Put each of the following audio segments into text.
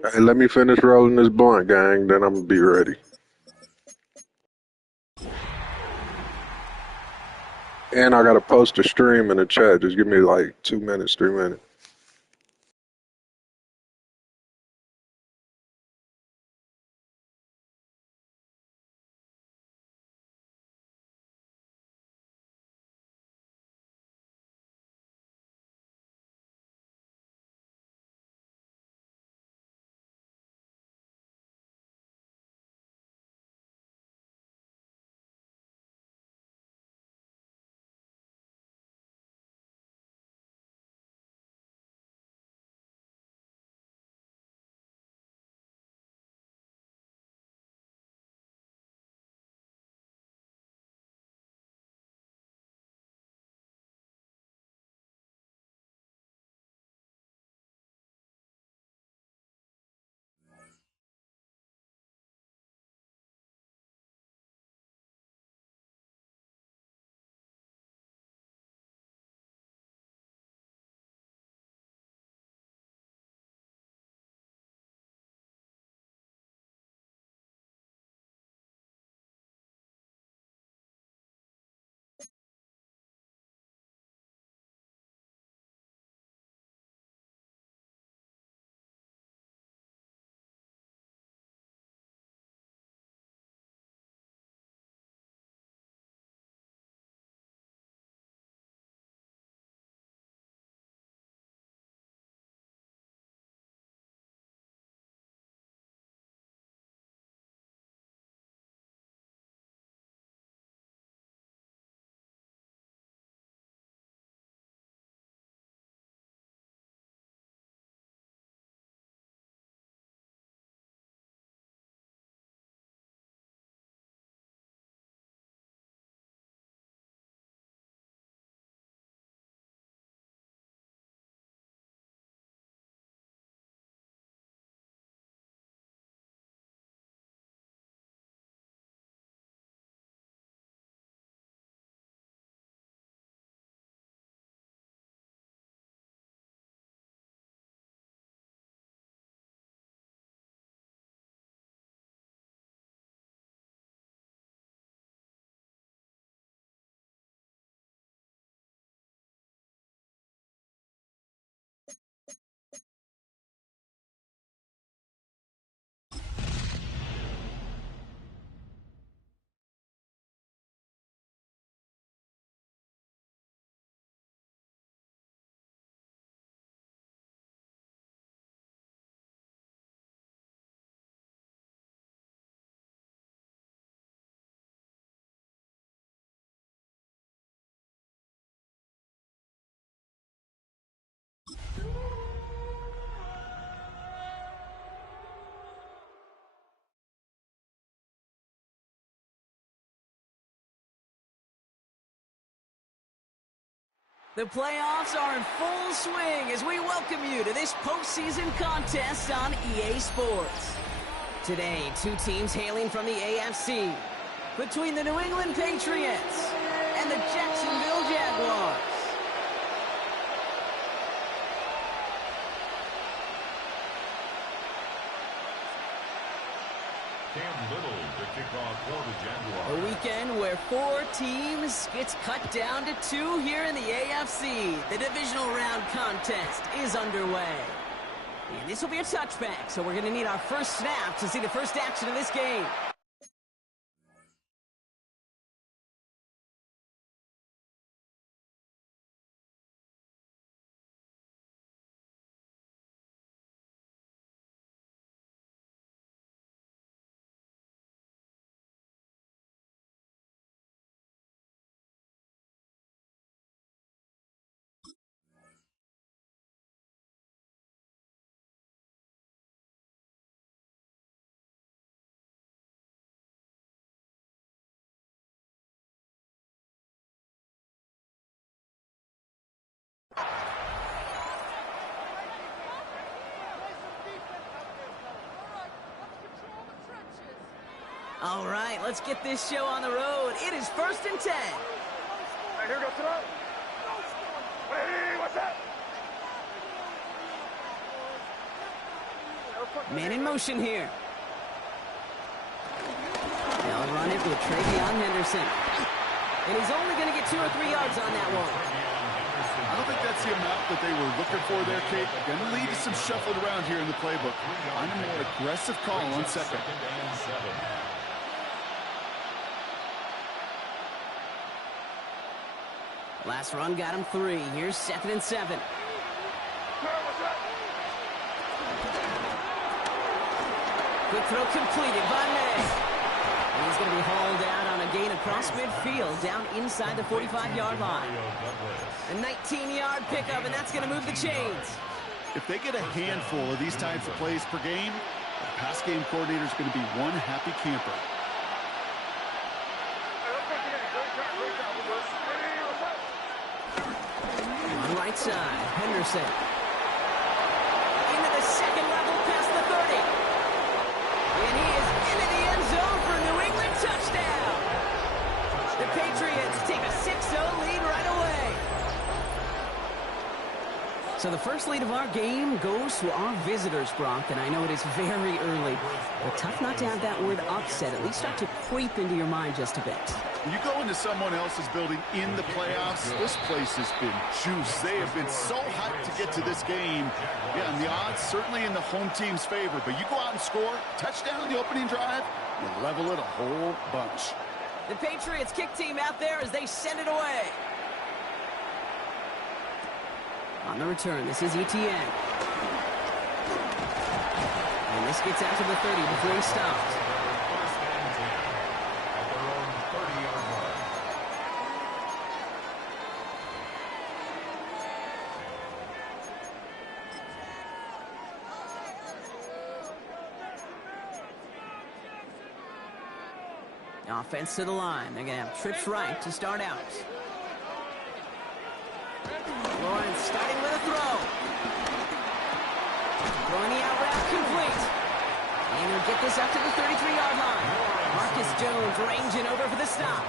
Hey, let me finish rolling this blunt, gang, then I'm gonna be ready. And I gotta post a stream in the chat. Just give me like 2 minutes, 3 minutes. The playoffs are in full swing as we welcome you to this postseason contest on EA Sports. Today, two teams hailing from the AFC, between the New England Patriots and the Jacksonville Jaguars. A weekend where 4 teams gets cut down to 2 here in the AFC. The divisional round contest is underway. And this will be a touchback, so we're going to need our first snap to see the first action of this game. All right, let's get this show on the road. It is 1st and 10. Right, here we go, throw. Hey, what's that? Man in motion here. They'll run it with Travion Henderson. And he's only going to get 2 or 3 yards on that one. I don't think that's the amount that they were looking for there, Kate. Going to lead to some shuffling around here in the playbook. I'm a more aggressive call on second. Last run got him 3. Here's 2nd and 7. Quick throw completed by May. And he's going to be hauled out on a gain across midfield down inside the 45-yard line. A 19-yard pickup, and that's going to move the chains. If they get a handful of these types of plays per game, the pass game coordinator is going to be one happy camper. On right side, Henderson. Into the second level past the 30. And he is into the end zone for a New England touchdown. The Patriots take a 6-0 lead right away. So the first lead of our game goes to our visitors, Brock, and I know it is very early, but tough not to have that word upset at least start to creep into your mind just a bit. When you go into someone else's building in the playoffs, this place has been juiced. They have been so hyped to get to this game. Yeah, and the odds certainly in the home team's favor, but you go out and score, touchdown in the opening drive, you level it a whole bunch. The Patriots kick team out there as they send it away. On the return, this is Etienne. And this gets out to the 30 before he stops. Offense to the line. They're going to have trips right to start out. Lawrence starting with a throw. Throwing the out route complete. And he'll get this up to the 33-yard line. Marcus Jones ranging over for the stop.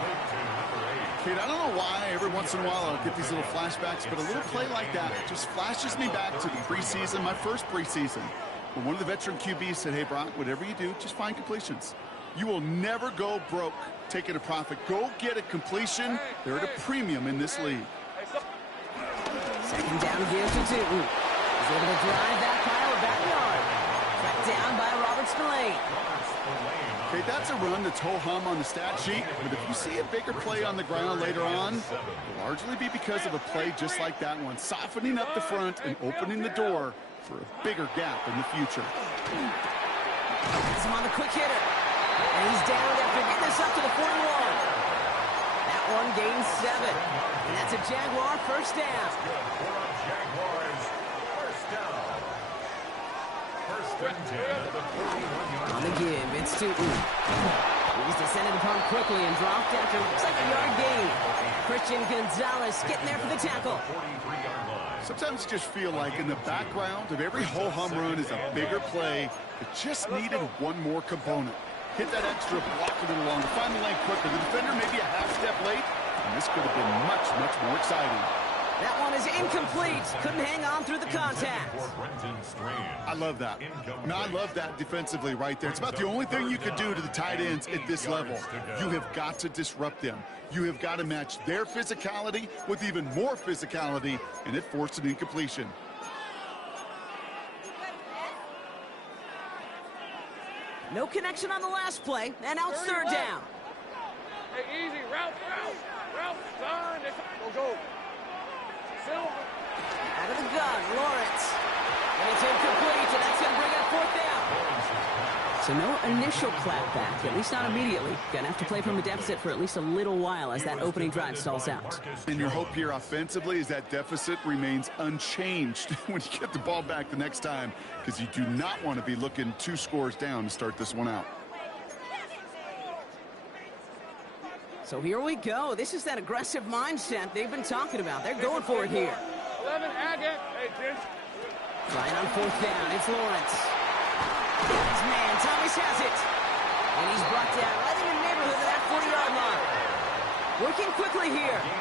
Kate, I don't know why every once in a while I'll get these little flashbacks, but a little play like that just flashes me back to the preseason, my first preseason. When one of the veteran QBs said, hey, Brock, whatever you do, just find completions. You will never go broke taking a profit. Go get a completion. They're at a premium in this league. Second down give to Tootin. He's able to drive that pile of backyard. Tracked down by Robert Spillane. Okay, that's a run that's ho-hum on the stat sheet, but if you see a bigger play on the ground later on, it'll largely be because of a play just like that one, softening up the front and opening the door for a bigger gap in the future. Has him on the quick hitter. And he's down after getting this up to the 41. That one gains 7. And that's a Jaguar first down. On the give, it's Tootin. He's descended upon quickly and dropped after looks like a yard gain. Christian Gonzalez getting there for the tackle. Sometimes you just feel like in the background of every ho-hum run is a bigger play that just needed one more component. Hit that extra block a little longer, find the lane quicker. The defender maybe a half step late, and this could have been much, much more exciting. That one is incomplete. Couldn't hang on through the contact. I love that. I love that defensively right there. It's about the only thing you could do to the tight ends at this level. You have got to disrupt them. You have got to match their physicality with even more physicality, and it forced an incompletion. No connection on the last play, and out third down. Hey, easy, route, turn, go. Silver. Out of the gun, Lawrence. And it's incomplete, and that's going to bring up fourth down. So no initial clapback, at least not immediately. Going to have to play from a deficit for at least a little while as that opening drive stalls out. And your hope here offensively is that deficit remains unchanged when you get the ball back the next time, because you do not want to be looking 2 scores down to start this one out. So here we go. This is that aggressive mindset they've been talking about. They're going for it here. 11, agate. Hey, kid. Right on fourth down, it's Lawrence. His man, Thomas has it. And he's brought down right in the neighborhood of that 40-yard line. Working quickly here. Hey,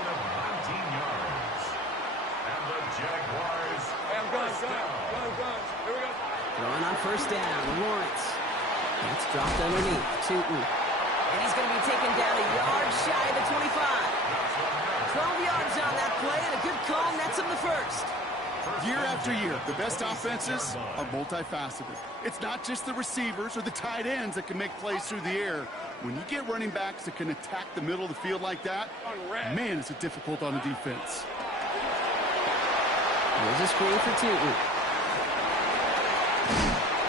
I'm gun. Here we go. Throwing on first down. Lawrence. That's dropped underneath. Tootin. And he's going to be taken down a yard shy of the 25. 12 yards on that play, and a good call nets him the first. Year after year, the best offenses are multifaceted. It's not just the receivers or the tight ends that can make plays through the air. When you get running backs that can attack the middle of the field like that, man, is it difficult on the defense. There's a screen for Tootin.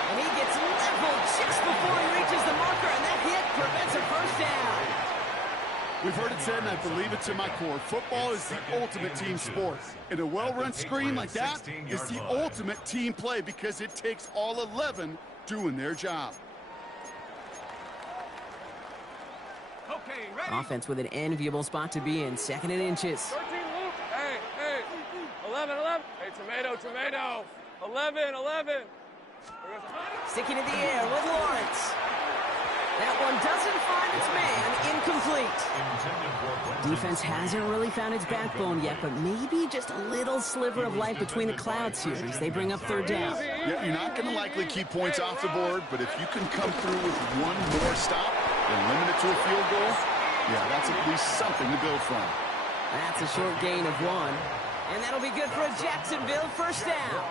And he gets leveled just before he reaches the marker, and that hit prevents a first down. We've heard it said, and I believe it to my core, football is the ultimate team sport. And a well-run screen like that is the ultimate team play because it takes all 11 doing their job. Okay, ready? Offense with an enviable spot to be in. 2nd and inches. 13, Luke. Hey, hey. 11, 11. Hey, tomato, tomato. 11, 11. Sticking in the air with Lawrence. That one doesn't find its man. Incomplete. Defense hasn't really found its backbone yet, but maybe just a little sliver of light between the clouds here as they bring up 3rd down. Yeah, you're not going to likely keep points off the board, but if you can come through with one more stop and limit it to a field goal, yeah, that's at least something to build from. That's a short gain of 1. And that'll be good for a Jacksonville first down.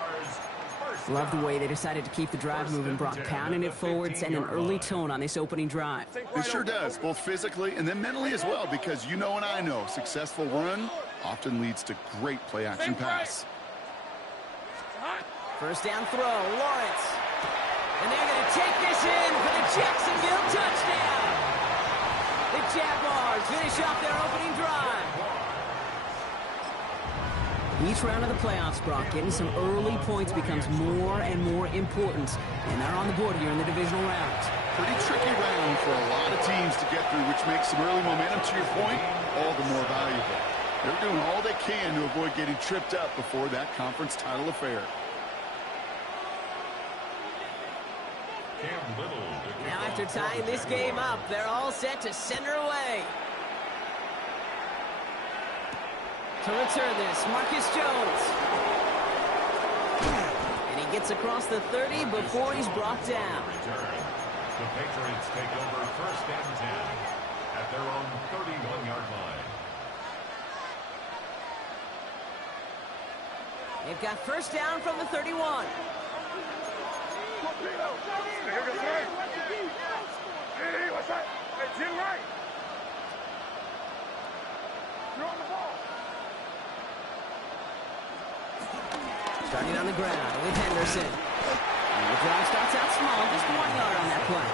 Love the way they decided to keep the drive moving. Brock pounding it forward, send an early tone on this opening drive. It sure does, both physically and then mentally as well, because you know and I know, successful run often leads to great play-action pass. First down throw, Lawrence. And they're going to take this in for the Jacksonville touchdown. The Jaguars finish off their opening drive. Each round of the playoffs, Brock, getting some early points becomes more and more important. And they're on the board here in the divisional round. Pretty tricky round for a lot of teams to get through, which makes some early momentum, to your point, all the more valuable. They're doing all they can to avoid getting tripped up before that conference title affair. Now after tying this game up, they're all set to send her away. To return this, Marcus Jones. And he gets across the 30 before he's brought down. The Patriots take over 1st and 10 at their own 31-yard line. They've got first down from the 31. Hey, what's that? Hey, Jim Wright. You're on the ball. Starting on the ground with Henderson. And the drive starts out small, just 1 yard on that play.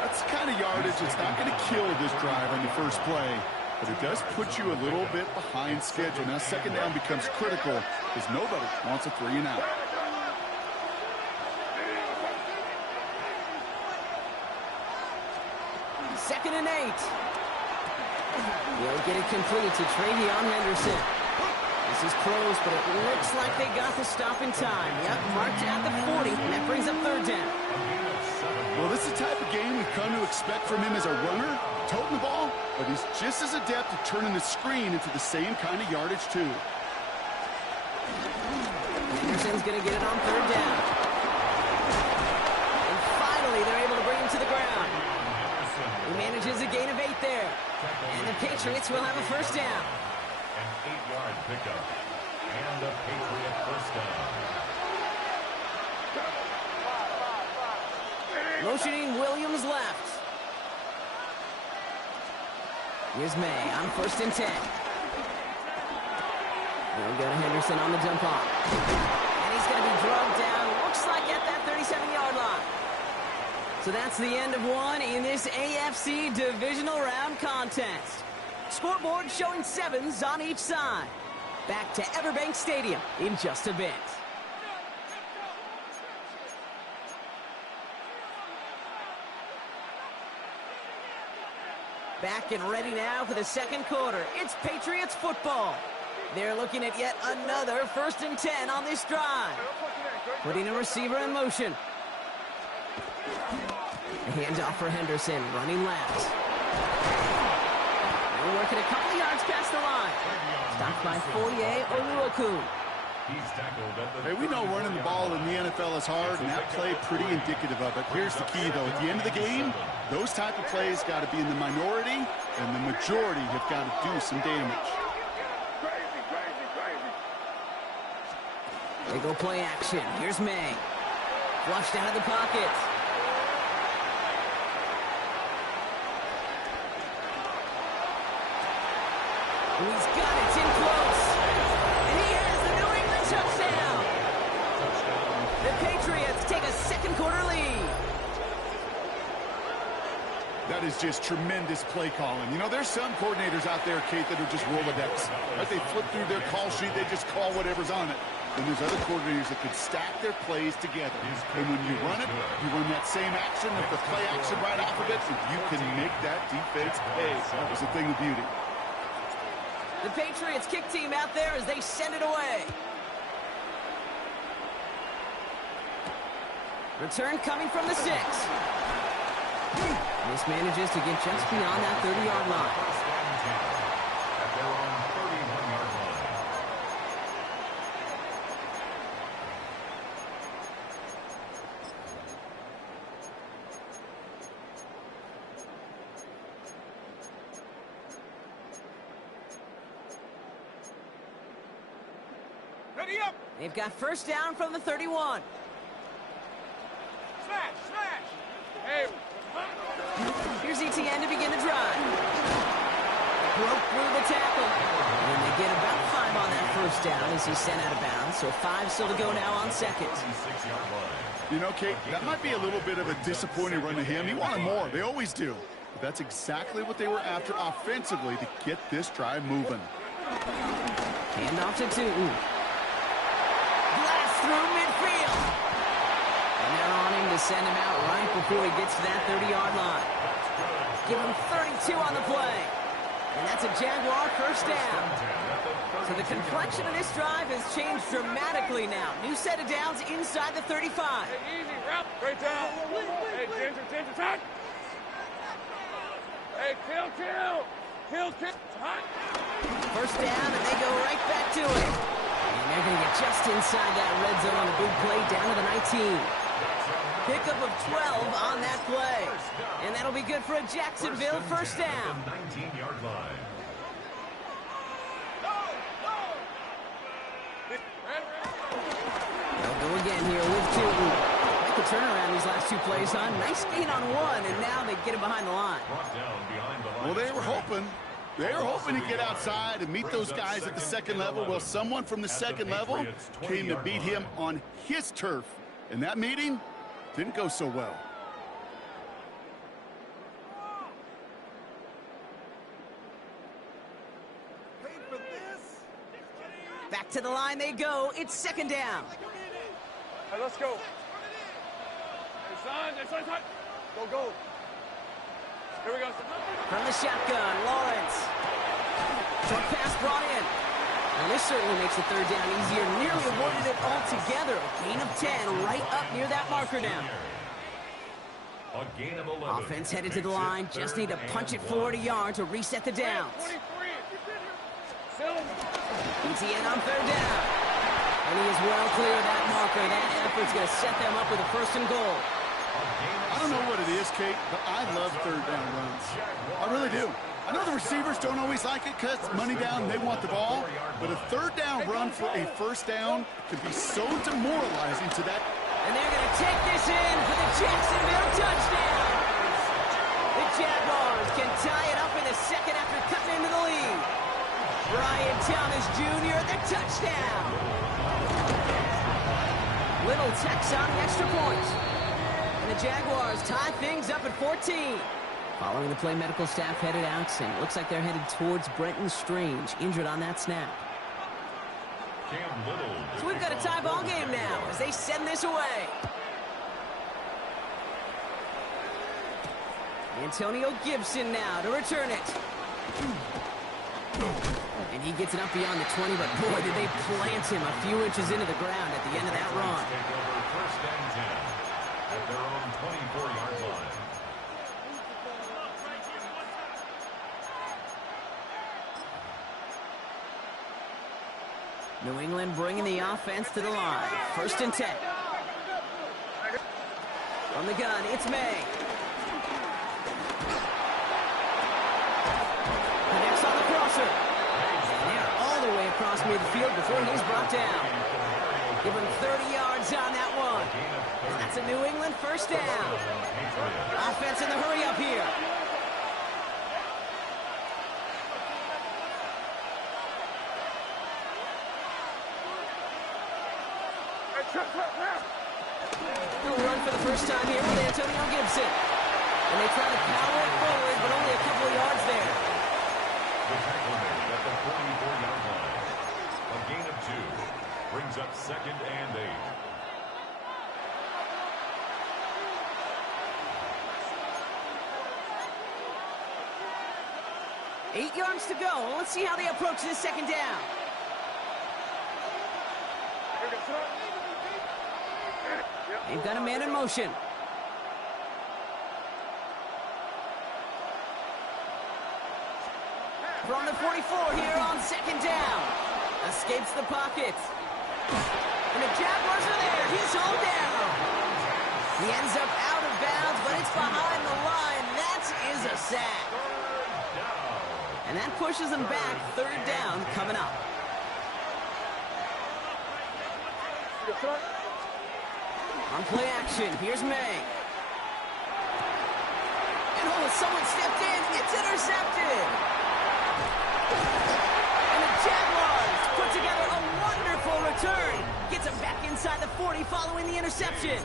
That's the kind of yardage that's not going to kill this drive on the first play, but it does put you a little bit behind schedule. Now 2nd down becomes critical because nobody wants a 3 and out. 2nd and 8. He'll get it complete to Travion Henderson. This is close, but it looks like they got the stop in time. Yep, marked at the 40, and that brings up 3rd down. Well, this is the type of game we've come to expect from him as a runner, toting the ball, but he's just as adept at turning the screen into the same kind of yardage, too. Henderson's going to get it on 3rd down. And finally, they're able to bring him to the ground. He manages a gain of 8 there. And the Patriots will have a first down. An 8-yard pickup. And a Patriot first down. Motioning Williams left. Here's May on 1st and 10. They'll go to Henderson on the dump off. And he's going to be drugged down, looks like at that 37-yard line. So that's the end of one in this AFC divisional round contest. Scoreboard showing 7s on each side. Back to Everbank Stadium in just a bit. Back and ready now for the 2nd quarter. It's Patriots football. They're looking at yet another 1st and 10 on this drive. Putting a receiver in motion. A handoff for Henderson, running left. They're working a couple of yards past the line. Stopped by Foye Oluokun. He's tackled at the Hey, we know running the ball in the NFL is hard, and that play pretty indicative of it. Here's the key, though. At the end of the game, those type of plays got to be in the minority, and the majority have got to do some damage. They go play action. Here's May. Flushed out of the pocket. He's got it. It's in close. And he has the New England touchdown. The Patriots take a second quarter lead. That is just tremendous play calling. You know, there's some coordinators out there, Kate, that are just Rolodex. Right? They flip through their call sheet. They just call whatever's on it. And there's other coordinators that can stack their plays together. And when you run it, you run that same action with the play action right off of it, and you can make that defense pay. That was a thing of beauty. The Patriots kick team out there as they send it away. Return coming from the 6. This manages to get just beyond that 30-yard line. First and 10 at their own 31-yard line. Ready up! They've got first down from the 31. Smash! Smash! Hey! Here's ETN to begin the drive. Broke through the tackle. And they get about 5 on that first down as he's sent out of bounds. So 5 still to go now on second. 36-yard line. You know, Kate, that might be a little bit of a disappointing run to him. He wanted more. They always do. But that's exactly what they were after offensively to get this drive moving. Hand off to Tootin. Blast through midfield. And they're on him to send him out right before he gets to that 30-yard line. Give him 32 on the play. And that's a Jaguar first down. So the complexion of this drive has changed dramatically now. New set of downs inside the 35. Hey, easy, route. Straight down. Hey, Ginger, touch. Hey, kill. It's hot. First down, and they go right back to it. And they're going to get just inside that red zone on a big play down to the 19. Pickup of 12 on that play. And that'll be good for a Jacksonville first down. 19-yard line. They'll go again here with Tootin. Make a turnaround these last 2 plays, huh? Nice gain on 1, and now they get him behind the line. Brought down behind the line. Well, they were hoping. They were hoping to get outside and meet those guys at the second level. Well, someone from the second level came to beat him on his turf. And that meeting didn't go so well. Back to the line they go. It's second down. Hey, let's go. Hey, son. Go. Here we go. From the shotgun, Lawrence. Short pass brought in. And this certainly makes the third down easier. Nearly avoided it altogether. A gain of 10 right up near that marker now. A gain of 11. Offense headed to the line. Just need to punch it 40 yards to reset the downs. 23. Silver. ETN on third down. And he is well clear of that marker. That effort's going to set them up with a first and goal. I don't know what it is, Kate, but I love third down runs. I really do. I know the receivers don't always like it because money down, they want the ball. But a third down run for a first down can be so demoralizing to that. And they're going to take this in for the Jacksonville touchdown. The Jaguars can tie it up in the second after cutting into the lead. Brian Thomas Jr., the touchdown. Little tacks on the extra point. And the Jaguars tie things up at 14. Following the play, medical staff headed out, and it looks like they're headed towards Brenton Strange, injured on that snap. So we've got a tie ball game now as they send this away. Antonio Gibson now to return it. And he gets it up beyond the 20, but boy, did they plant him a few inches into the ground at the end of that run. Take over first and 10 at their own 24-yard line. New England bringing the offense to the line. 1st and 10. From the gun, it's May. Connects on the crosser. And they're all the way across midfield before he's brought down. Give him 30 yards on that one. And that's a New England 1st down. Offense in the hurry up here. He'll run for the first time here with Antonio Gibson. And they try to power it forward, but only a couple of yards there. The tackle made at the 44-yard line. A gain of 2 brings up 2nd and 8. 8 yards to go. Let's see how they approach this 2nd down. They've got a man in motion. From the 44 here on 2nd down. Escapes the pocket. And the Jaguars are there. He's home down. He ends up out of bounds, but it's behind the line. That is a sack. And that pushes them back. 3rd down coming up. On play action, here's May. And someone stepped in. It's intercepted. And the Jaguars put together a wonderful return. Gets him back inside the 40 following the interception.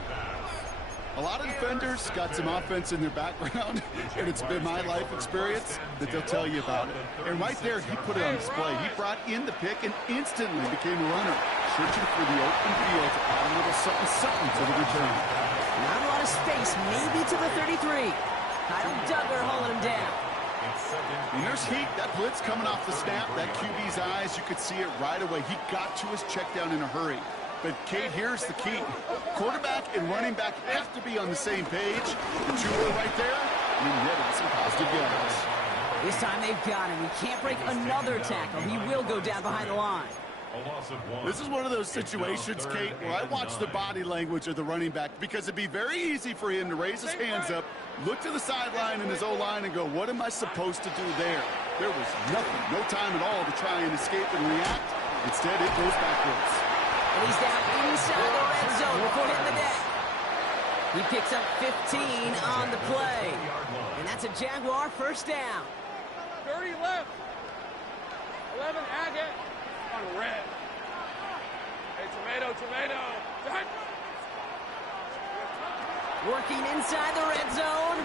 A lot of defenders got some offense in their background, and it's been my life experience that they'll tell you about it. And right there, he put it on display. He brought in the pick and instantly became a runner, searching for the open field to add a little something to the return. Not a lot of space, maybe to the 33. Kyle Duggar holding him down. And there's heat. That blitz coming off the snap, that QB's eyes, you could see it right away. He got to his check down in a hurry. But, Kate, here's the key. Quarterback and running back have to be on the same page. The two are right there, and you're netting some positive yards. This time they've got him. He can't break another tackle. He will go down behind the line. This is one of those situations, Kate, where I watch the body language of the running back because it'd be very easy for him to raise his hands up, look to the sideline in his O-line and go, what am I supposed to do there? There was nothing, no time at all to try and escape and react. Instead, it goes backwards. And he's down inside the red zone before hitting the deck. He picks up 15 on the play. And that's a Jaguar 1st down. 30 left. 11, Agate. On red. Hey, tomato. Working inside the red zone.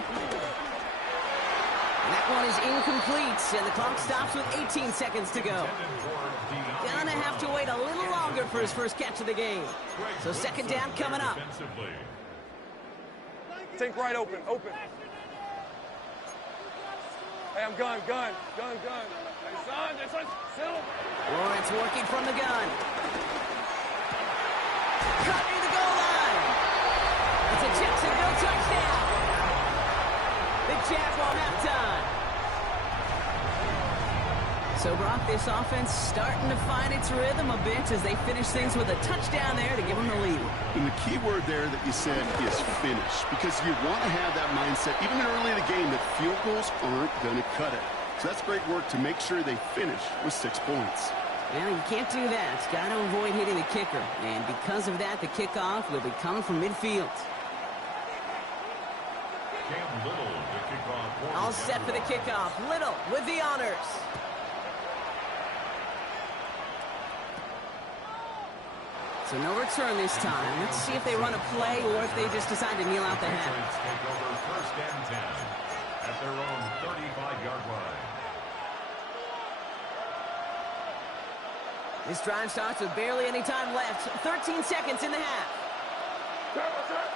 And that one is incomplete, and the clock stops with 18 seconds to go. Gonna have to wait a little longer for his first catch of the game. So 2nd down coming up. Think right, open. Hey, I'm gun. Hey, son, settle. Lawrence working from the gun. Cut near the goal line. It's a Jacksonville touchdown. The Jaguar halftime. So, Brock, this offense starting to find its rhythm a bit as they finish things with a touchdown there to give them the lead. And the key word there that you said is finish, because you want to have that mindset, even early in the game, that field goals aren't going to cut it. So that's great work to make sure they finish with 6 points. Well, you can't do that. Got to avoid hitting the kicker. And because of that, the kickoff will be coming from midfield. All set for the kickoff. Little with the honors. So no return this time. Let's see if they run a play or if they just decide to kneel out the half. Take over 1st and 10 at their own 35-yard line. This drive starts with barely any time left. 13 seconds in the half. What's up?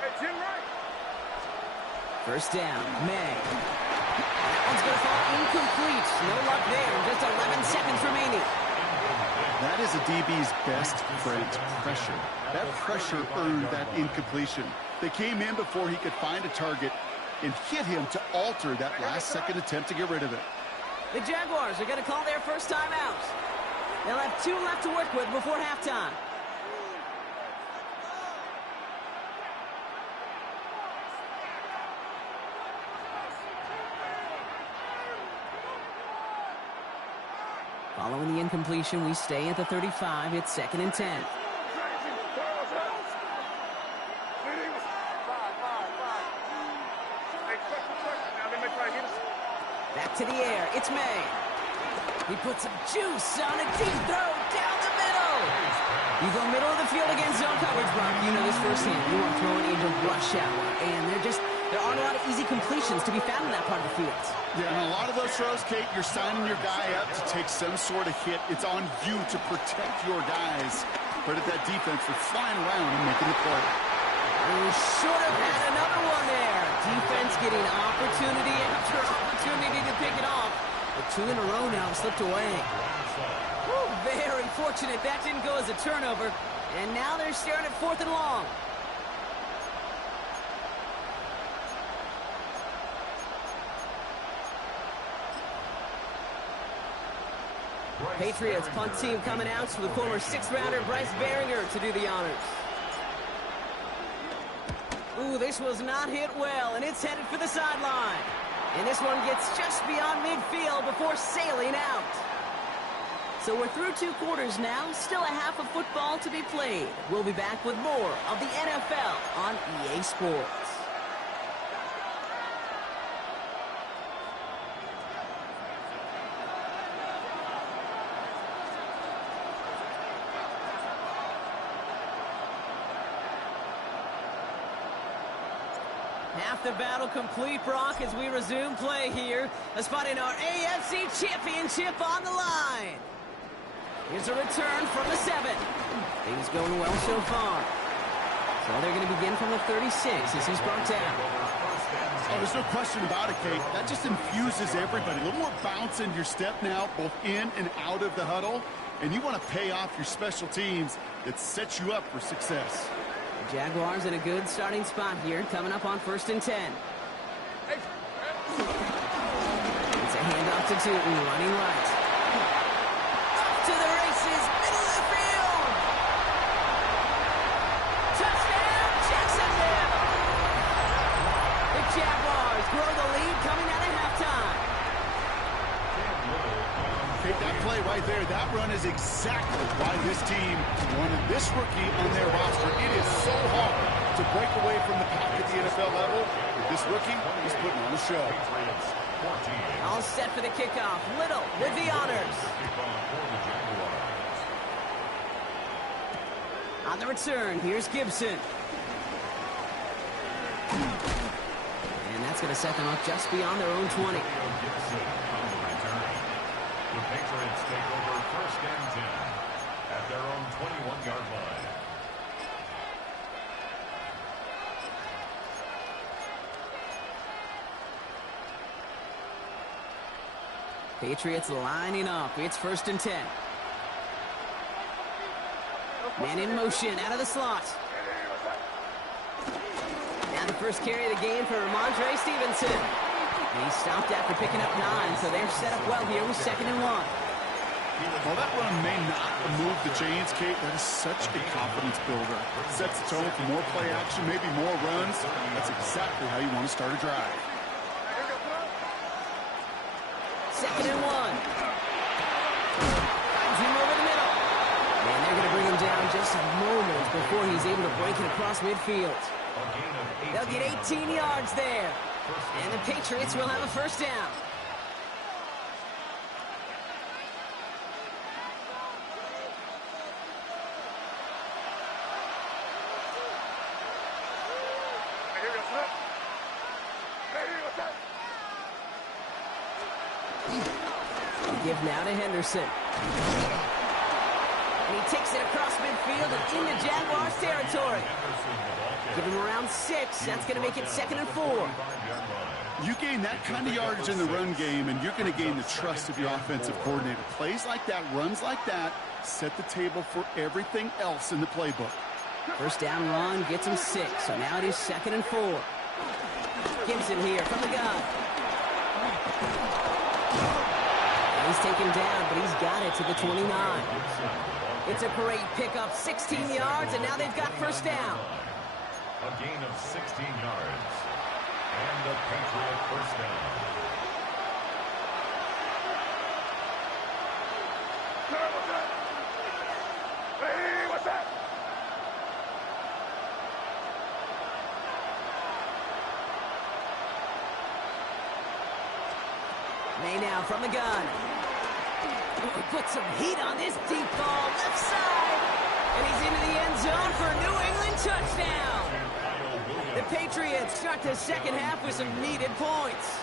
Hey, Jim Wright. 1st down, May. That one's going to fall incomplete. No luck there. Just 11 seconds remaining. That is a DB's best friend, pressure. That pressure earned that incompletion. They came in before he could find a target and hit him to alter that last-second attempt to get rid of it. The Jaguars are going to call their first time out. They'll have 2 left to work with before halftime. Following the incompletion, we stay at the 35. It's 2nd and 10. Back to the air. It's May. He puts some juice on a deep throw down the middle. You go middle of the field against zone coverage, Brock. You know this firsthand. You are throwing into rush hour, and there aren't a lot of easy completions to be found in that part of the field. Yeah, and a lot of those throws, Kate, you're signing your guy up to take some sort of hit. It's on you to protect your guys. Credit that defense for flying around and making the play. We should have had another one there. Defense getting opportunity after opportunity to pick it off. But 2 in a row now slipped away. Whew, very fortunate that didn't go as a turnover. And now they're staring at 4th and long. Patriots punt team coming out with former 6th-rounder Bryce Behringer to do the honors. Ooh, this was not hit well, and it's headed for the sideline. And this one gets just beyond midfield before sailing out. So we're through 2 quarters now, still a half of football to be played. We'll be back with more of the NFL on EA Sports. Half the battle complete, Brock, as we resume play here. A spot in our AFC Championship on the line. Here's a return from the 7. Things going well so far. So they're going to begin from the 36 as he's brought down. Oh, there's no question about it, Kate. That just infuses everybody. A little more bounce in your step now, both in and out of the huddle. And you want to pay off your special teams that sets you up for success. The Jaguars in a good starting spot here, coming up on 1st and 10. It's a handoff to Tootin, running right. Up to the races, middle of the field. Touchdown, Jacksonville. The Jaguars grow the lead coming out of halftime. Take that play right there. That run is exactly why this team wanted this rookie on their roster. It is so hard to break away from the pack at the NFL level. But this rookie is putting on a show. All set for the kickoff. Little with the honors. On the return, here's Gibson. And that's going to set them up just beyond their own 20. The Patriots take over 1st and 10 at their own 21-yard line. Patriots lining up. It's 1st and 10. Man in motion out of the slot. Now the first carry of the game for Ramondre Stevenson. He stopped after picking up 9, so they're set up well here with 2nd and 1. While that run may not move the chains, Kate, that is such a confidence builder. It sets the tone for more play action, maybe more runs. That's exactly how you want to start a drive. 2nd and 1. Finds him over the middle. And they're going to bring him down just moments before he's able to break it across midfield. They'll get 18 yards there. And the Patriots will have a 1st down. Give now to Henderson. And he takes it across midfield and into Jaguars territory. Give him around 6. That's going to make it 2nd and 4. You gain that kind of yardage in the run game, and you're going to gain the trust of your offensive coordinator. Plays like that, runs like that, set the table for everything else in the playbook. 1st down run gets him 6. So now it is 2nd and 4. Gibson here from the gun. He's taken down, but he's got it to the 29. It's a great pickup, 16 yards, and now they've got first down. A gain of 16 yards. And the Patriot first down. Hey, what's that? May now from the gun. Put some heat on this deep ball, left side. And he's into the end zone for a New England touchdown. The Patriots start the second half with some needed points.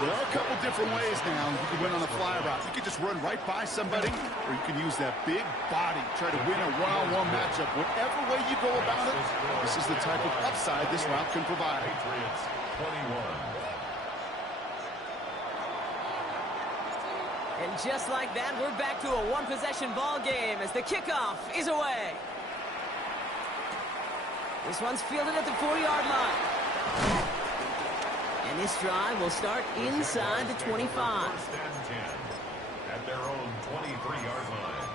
There are a couple different ways now you can win on a fly route. You can just run right by somebody, or you can use that big body, try to win a one-on-one matchup. Whatever way you go about it, this is the type of upside this route can provide. Patriots 21. And just like that, we're back to a one-possession ball game as the kickoff is away. This one's fielded at the 4-yard line. And this drive will start inside the 25. First and 10 at their own 23-yard line.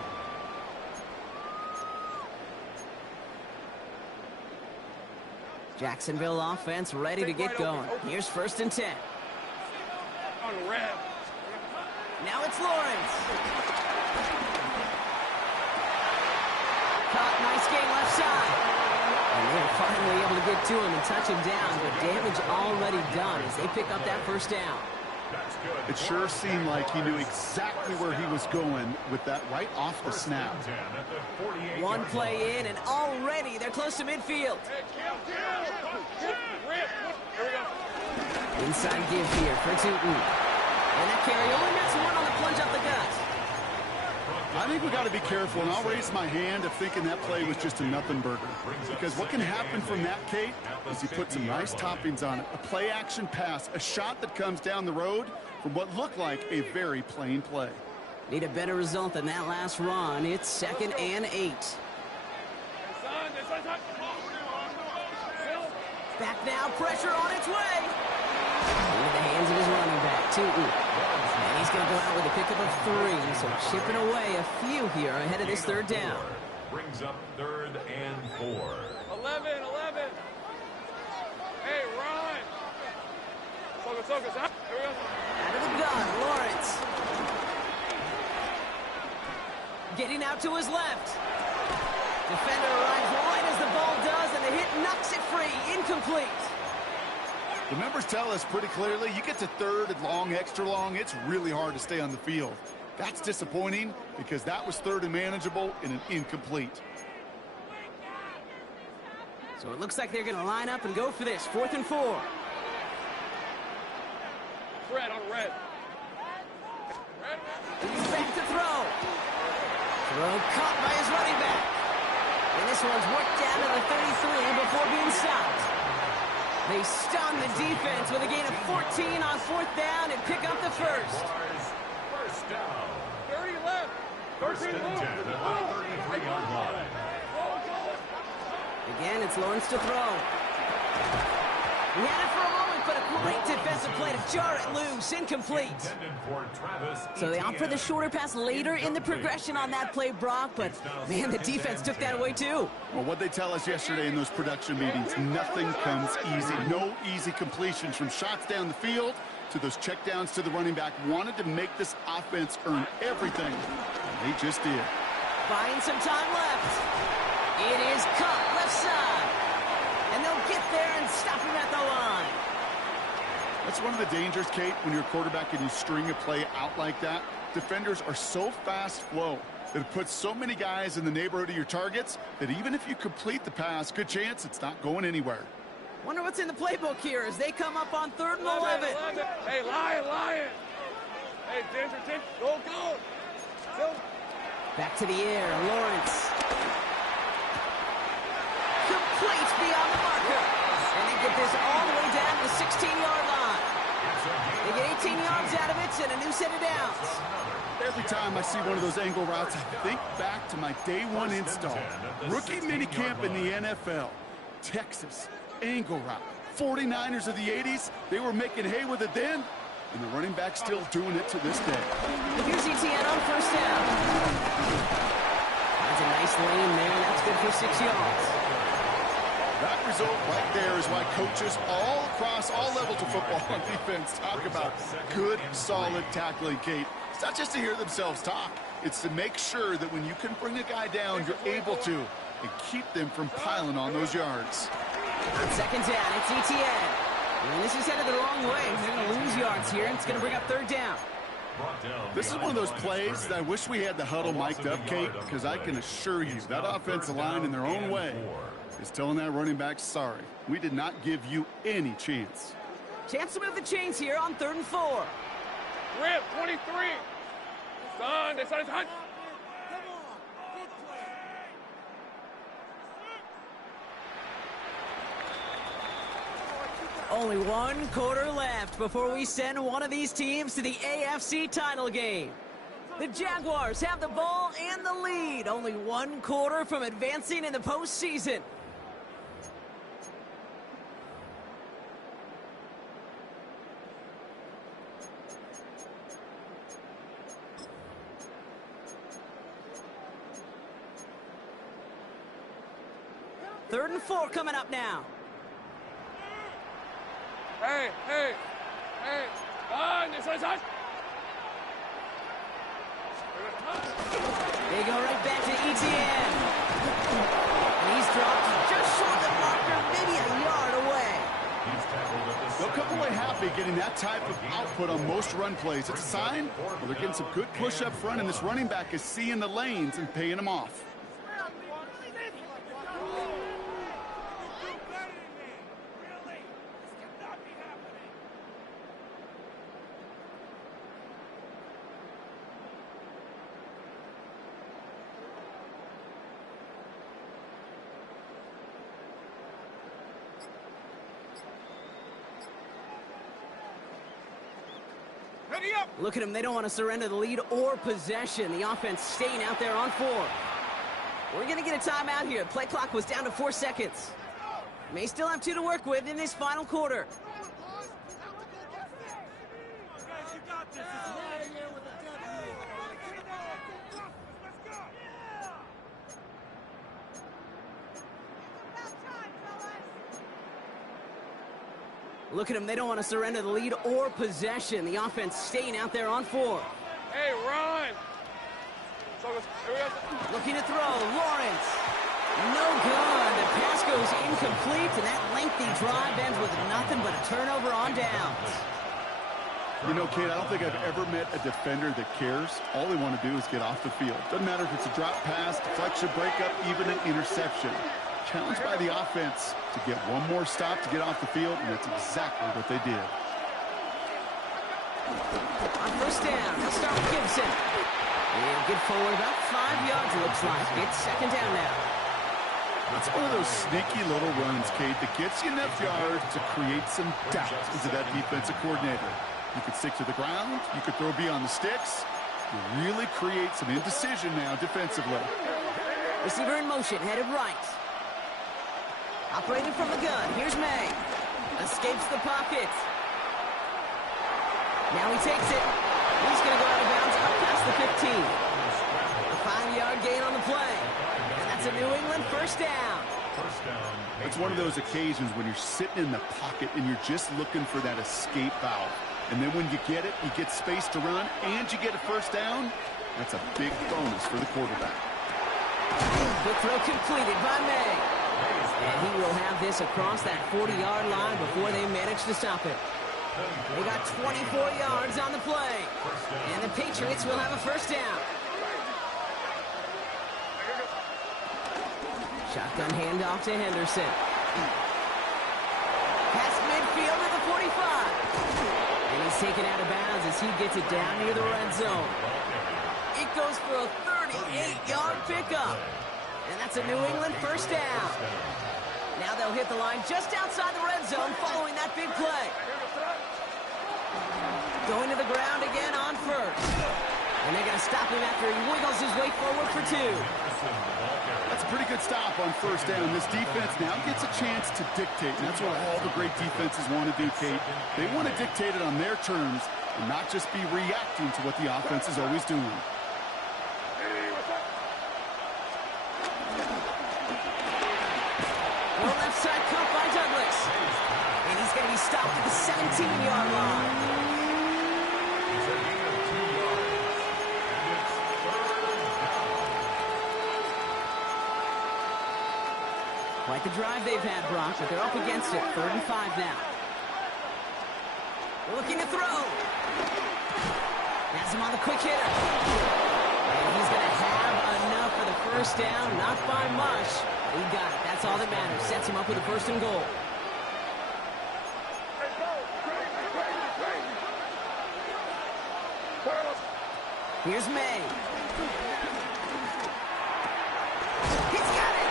Jacksonville offense ready to get going. Here's first and 10. On red. Now it's Lawrence. Caught, nice gain left side. And they're finally able to get to him and touch him down, but damage already done as they pick up that first down. That's good. It sure seemed like he knew exactly where he was going with that right off the snap. 10 at the 48-yard One play line. in, and already they're close to midfield. Inside give here for Tootin. And that carry only gets one on the plunge up the gut. I think we got to be careful, and I'll raise my hand of thinking that play was just a nothing burger. Because what can happen from that, Kate, is you put some nice toppings on it. A play-action pass, a shot that comes down the road from what looked like a very plain play. Need a better result than that last run. It's 2nd and 8. Back now, pressure on its way. Into the hands of his running back, Tootin. And he's going to go out with a pickup of 3, so chipping away a few here ahead of this third down. Brings up 3rd and 4. 11. Hey, Ron. Focus. Here we go. Out of the gun, Lawrence. Getting out to his left. Defender arrives right as the ball does, and the hit knocks it free. Incomplete. The numbers tell us pretty clearly, you get to 3rd and long, extra long, it's really hard to stay on the field. That's disappointing because that was 3rd and manageable and an incomplete. So it looks like they're going to line up and go for this. 4th and 4. Red on red. He's back to throw. Throw caught by his running back. And this one's worked down to the 33 before being stopped. They stun the defense with a gain of 14 on 4th down and pick up the first. First down. 30 left. First and 10 at the 33-yard line. Again, it's Lawrence to throw. He had it for a moment, but a great defensive play to jar it loose. Incomplete. Intended for Travis So they opt for the Etienne. shorter pass later in the progression on that play, Brock, but man, the defense took that away too. Well, what they tell us yesterday in those production meetings, nothing comes easy. No easy completions from shots down the field to those checkdowns to the running back. Wanted to make this offense earn everything. And they just did. Buying some time left. It is caught left side. And they'll get there and stop him at the line. That's one of the dangers, Kate, when you're a quarterback and you string a play out like that. Defenders are so fast flow that it puts so many guys in the neighborhood of your targets that even if you complete the pass, good chance it's not going anywhere. Wonder what's in the playbook here as they come up on 3rd and 11. Hey, Lion. Hey, Ginger. Go. Back to the air, Lawrence. Complete beyond the marker. And they get this all the way down to the 16-yard line. They get 18 yards out of it and a new set of downs. Every time I see one of those angle routes, I think back to my day one install. Rookie minicamp in the NFL. Texas, angle route. 49ers of the 80s, they were making hay with it then. And the running back still doing it to this day. Here's ETN on first down. That's a nice lane there. That's good for 6 yards. That result right there is why coaches all across all levels of football on defense talk about good, solid tackling, Kate. It's not just to hear themselves talk. It's to make sure that when you can bring a guy down, you're able to, and keep them from piling on those yards. On second down, it's ETN. And this is headed the wrong way. They're going to lose yards here, and it's going to bring up third down. This is one of those plays that I wish we had the huddle mic'd up, Kate, because I can assure you that offensive line in their own way is telling that running back, sorry, we did not give you any chance. Chance to move the chains here on 3rd and 4. Rip, 23. Son, that's on his hunt. Only 1 quarter left before we send one of these teams to the AFC title game. The Jaguars have the ball and the lead. Only 1 quarter from advancing in the postseason. Third and 4 coming up now. Hey, hey, hey. Son, that's on his hunt. They go right back to ETN. And he's dropped just short of the marker, maybe a yard away. They'll come away happy getting that type of output on most run plays. It's a sign, well, they're getting some good push up front, and this running back is seeing the lanes and paying them off. Look at them. They don't want to surrender the lead or possession. The offense staying out there on 4. We're going to get a timeout here. Play clock was down to 4 seconds. May still have 2 to work with in this final quarter. Look at them. They don't want to surrender the lead or possession. The offense staying out there on 4. Hey, run. So, Looking to throw. Lawrence. No good. The pass goes incomplete, and that lengthy drive ends with nothing but a turnover on downs. You know, Kate, I don't think I've ever met a defender that cares. All they want to do is get off the field. Doesn't matter if it's a drop pass, deflection, breakup, even an interception. Challenged by the offense to get one more stop to get off the field, and that's exactly what they did. On first down, they'll start with Gibson. And get forward about 5 yards, it looks like. It's second down now. It's one of those sneaky little runs, Kate, that gets you enough yards to create some doubt into that defensive coordinator. You could stick to the ground. You could throw beyond the sticks. You really create some indecision now defensively. Receiver in motion, headed right. Operating from the gun. Here's May. Escapes the pocket. Now he takes it. He's going to go out of bounds up past the 15. A 5-yard gain on the play. And that's a New England first down. It's one of those occasions when you're sitting in the pocket and you're just looking for that escape valve. And then when you get it, you get space to run, and you get a first down. That's a big bonus for the quarterback. Good throw completed by May. And he will have this across that 40-yard line before they manage to stop it. They got 24 yards on the play. And the Patriots will have a first down. Shotgun handoff to Henderson. Past midfield to the 45. And he's taken out of bounds as he gets it down near the red zone. It goes for a 38-yard pickup. And that's a New England first down. Now they'll hit the line just outside the red zone following that big play. Going to the ground again on first. And they're going to stop him after he wiggles his way forward for 2. That's a pretty good stop on first down. This defense now gets a chance to dictate. And that's what all the great defenses want to do, Kate. They want to dictate it on their terms and not just be reacting to what the offense is always doing. Well, left side cut by Douglas. And he's going to be stopped at the 17-yard line. Quite the drive they've had, Brock, but they're up against it. 3rd and 5 now. Looking to throw. Has him on the quick hitter. And he's going to have enough for the first down. Not by much. He got it. That's all that matters. Sets him up with a 1st and goal. Here's May. He's got it.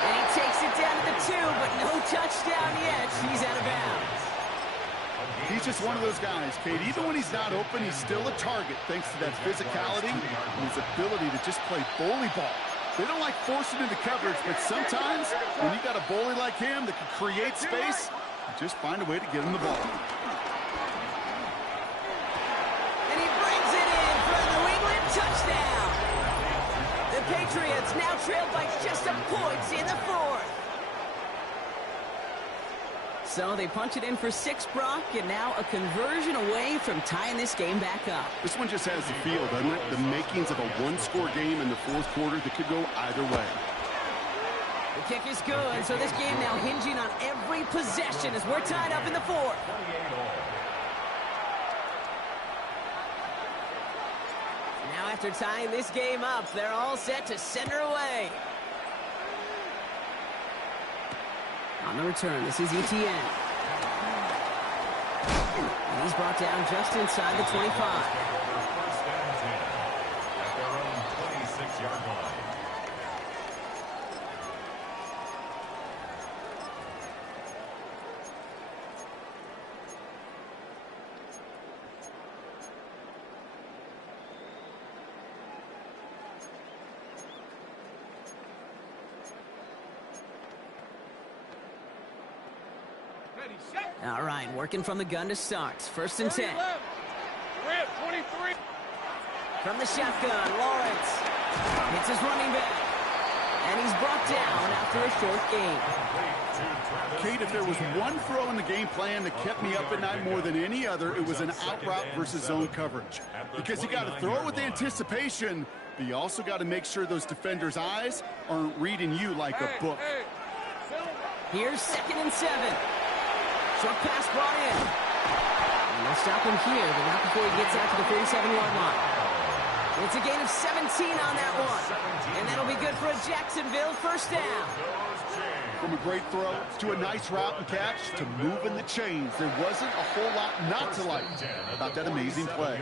And he takes it down to the 2, but no touchdown yet. He's out of bounds. He's just one of those guys, Kate. Even when he's not open, he's still a target thanks to that physicality and his ability to just play bully ball. They don't like forcing into coverage, but sometimes when you got a bully like him that can create space, you just find a way to get him the ball. And he brings it in for a New England touchdown. The Patriots now trail by just a point in the 4th. So they punch it in for 6, Brock, and now a conversion away from tying this game back up. This one just has the feel, doesn't it? The makings of a one-score game in the 4th quarter that could go either way. The kick is good, so this game now hinging on every possession as we're tied up in the 4th. Now after tying this game up, they're all set to send her away. On the return, this is Etienne. And he's brought down just inside the 25. First and 10 at their own 26-yard line. All right, working from the gun to start. 1st and 10. Rip, 23. From the shotgun, Lawrence hits his running back. And he's brought down after a short gain. Kate, if there was one throw in the game plan that kept me up at night more than any other, it was an out route versus zone coverage. Because you got to throw it with anticipation, but you also got to make sure those defenders' eyes aren't reading you like a book. Here's 2nd and 7. Short pass brought in. And they'll stop him here, but not before he gets out to the 47-yard line. It's a gain of 17 on that one. And that'll be good for a Jacksonville 1st down. From a great throw to a nice route and catch to moving the chains, there wasn't a whole lot not to like about that amazing play.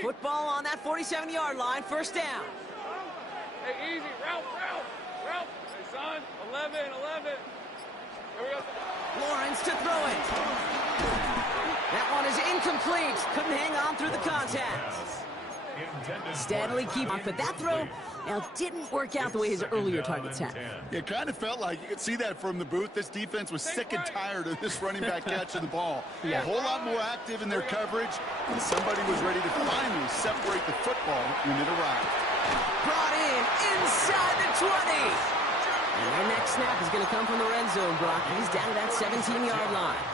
Football on that 47-yard line, 1st down. Hey, easy. Ralph. Hey, son. 11. Here we go. Lawrence to throw it. That one is incomplete. Couldn't hang on through the contact. Steadily keep on, but that throw now didn't work out the way his earlier targets had. It kind of felt like you could see that from the booth. This defense was sick and tired of this running back catching the ball. A whole lot more active in their coverage, and somebody was ready to finally separate the football when it arrived. Brought in inside the 20. And their next snap is going to come from the red zone, Brock. He's down to that 17-yard line.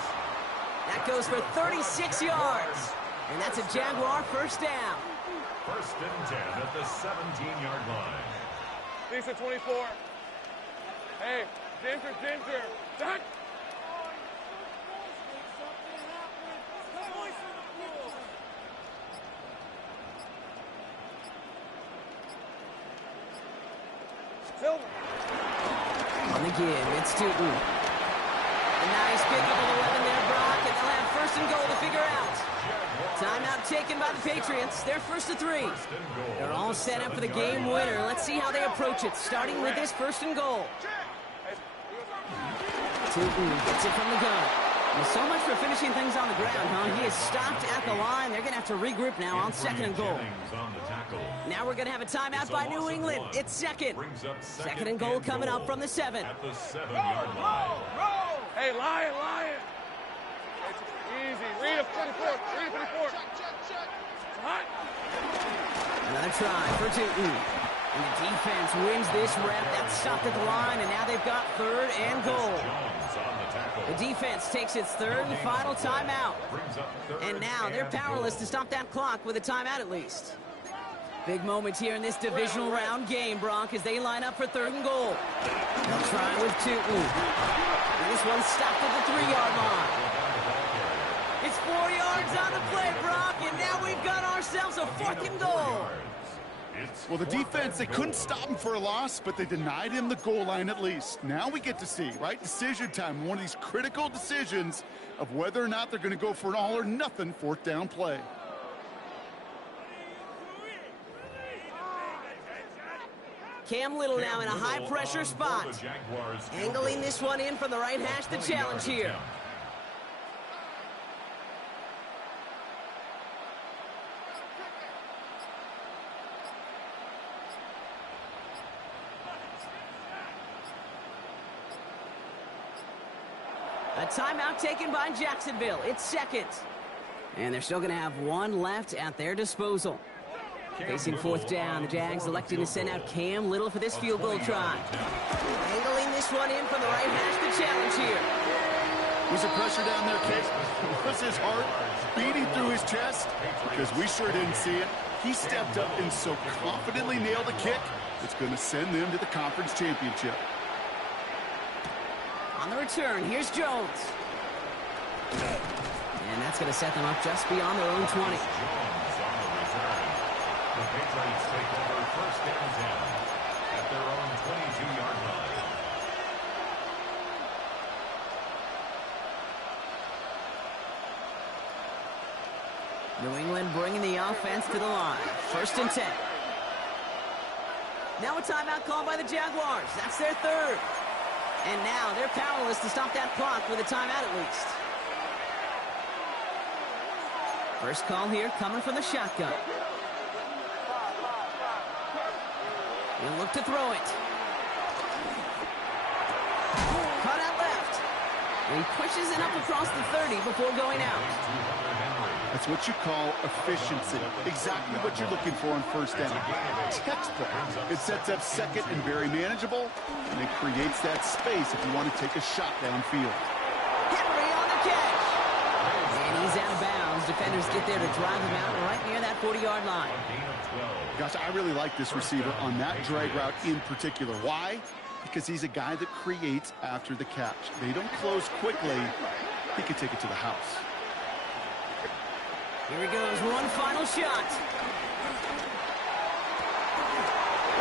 That goes for 36 yards. And that's a Jaguar 1st down. 1st and 10 at the 17-yard line. Lisa, 24. Hey, Ginger. Done. Silver. On the give, it's Newton. A nice pick up of 11 there, Brock, and they'll have 1st and goal to figure out. Timeout taken by the Patriots. They're first to 3. They're all set up for the game winner. Let's see how they approach it, starting with this first and goal. Tootin gets it from the gun. Well, so much for finishing things on the ground, huh? He is stopped at the line. They're going to have to regroup now on second and goal. Now we're going to have a timeout by New England. It's second. Second and goal coming up from the 7. At the 7-yard line. Hey, Lion. Easy. Read a 44. Read a 44. Hot. Another try for Tootin. And the defense wins this rep. That's stopped at the line, and now they've got third and goal. The defense takes its third and final timeout. And now they're powerless to stop that clock with a timeout at least. Big moment here in this divisional round game, Brock, as they line up for third and goal. They'll try with Tootin. And this one's stopped at the 3-yard line. It's 4 yards on the play, Brock, and now we've got ourselves a fourth and goal. Well, the defense, they couldn't stop him for a loss, but they denied him the goal line at least. Now we get to see, right? Decision time, one of these critical decisions of whether or not they're going to go for an all-or-nothing fourth down play. Cam Little now in a high-pressure spot. Angling this one in from the right hash, the challenge here. A timeout taken by Jacksonville. It's second. And they're still going to have one left at their disposal. Facing fourth down, the Jags electing to send out Cam Little for this field goal try. Angling this one in from the right hash, the challenge here. Was there pressure down there, Case? Was his heart beating through his chest? Because we sure didn't see it. He stepped up and so confidently nailed a kick. It's going to send them to the conference championship. On the return, here's Jones. And that's going to set them up just beyond their own 20. The Patriots take over first and 10 at their own 22-yard line. New England bringing the offense to the line. First and 10. Now a timeout called by the Jaguars. That's their third. And now they're powerless to stop that clock with a timeout at least. First call here coming from the shotgun. He'll look to throw it. Cut out left. And he pushes it up across the 30 before going out. That's what you call efficiency. Exactly what you're looking for on first down. Textbook. It sets up second and very manageable, and it creates that space if you want to take a shot downfield. Henry on the catch. And he's out of bounds. Defenders get there to drive him out right near that 40-yard line. Gosh, I really like this receiver on that drag route in particular. Why? Because he's a guy that creates after the catch. They don't close quickly. He can take it to the house. Here he goes, one final shot.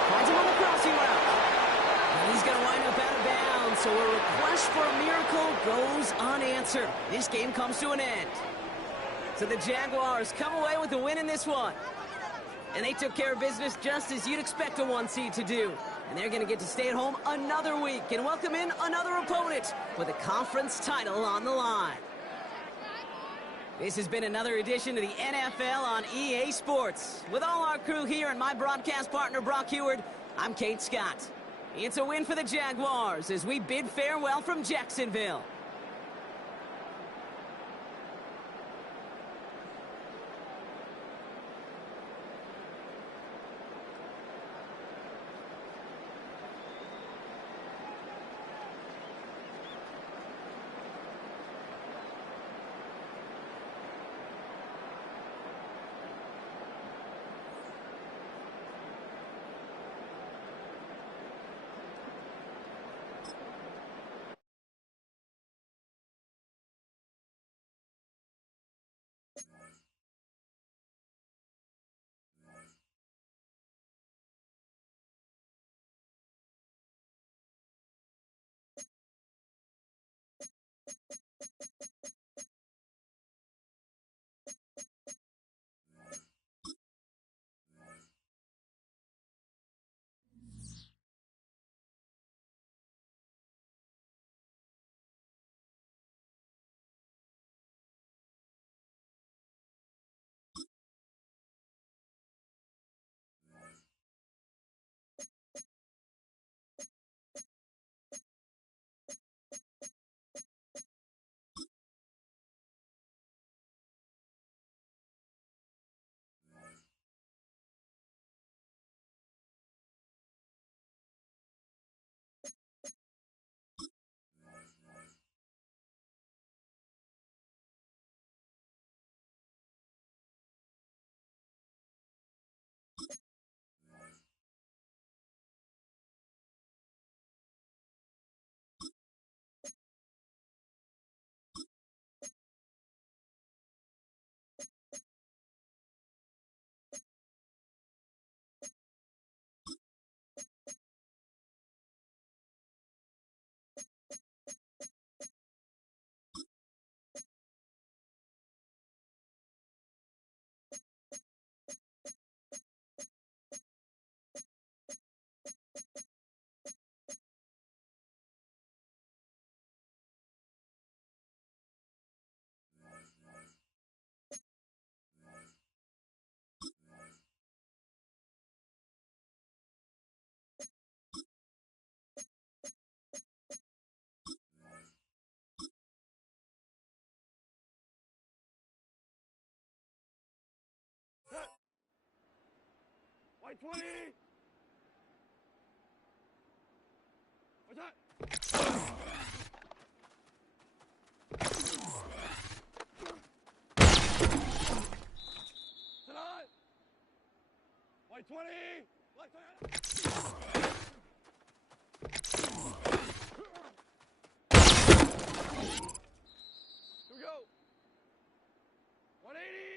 Finds him on the crossing route. And he's going to wind up out of bounds, so a request for a miracle goes unanswered. This game comes to an end. So the Jaguars come away with a win in this one. And they took care of business just as you'd expect a 1 seed to do. And they're going to get to stay at home another week and welcome in another opponent with a conference title on the line. This has been another edition of the NFL on EA Sports. With all our crew here and my broadcast partner, Brock Heward, I'm Kate Scott. It's a win for the Jaguars as we bid farewell from Jacksonville. White 20. What's that? Sit on. White 20. Black 20. Here we go. 180.